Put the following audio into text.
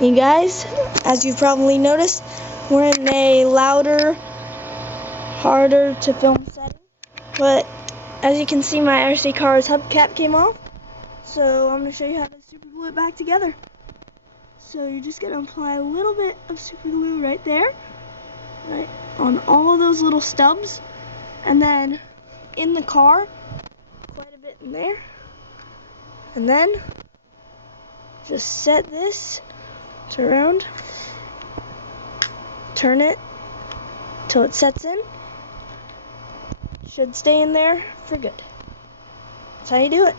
You guys, as you've probably noticed, we're in a louder, harder to film setting. But as you can see, my RC car's hubcap came off. So I'm going to show you how to super glue it back together. So you're just going to apply a little bit of super glue right there, right on all of those little stubs. And then in the car, quite a bit in there. And then just set this to around, turn it till it sets in. Should stay in there for good. That's how you do it.